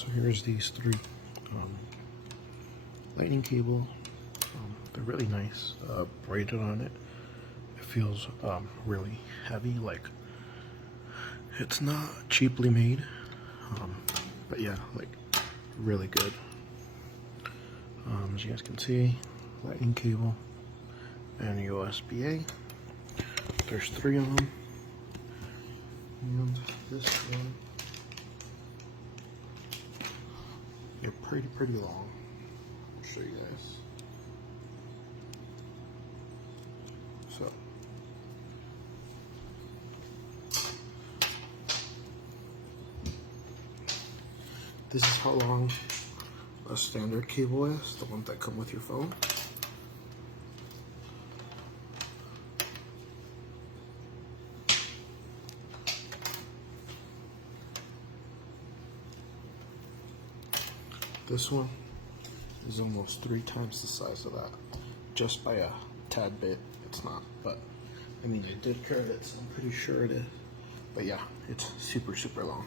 So here's these three lightning cable. They're really nice, braided on it. It feels really heavy, like it's not cheaply made, but yeah, like really good. As you guys can see, lightning cable and USB-A. There's 3 of them, and this one, they're pretty long. I'll show you guys. So this is how long a standard cable is, the ones that come with your phone. This one is almost 3 times the size of that, just by a tad bit. It's not, but I mean, I did curve it, so I'm pretty sure it is. But yeah, it's super long.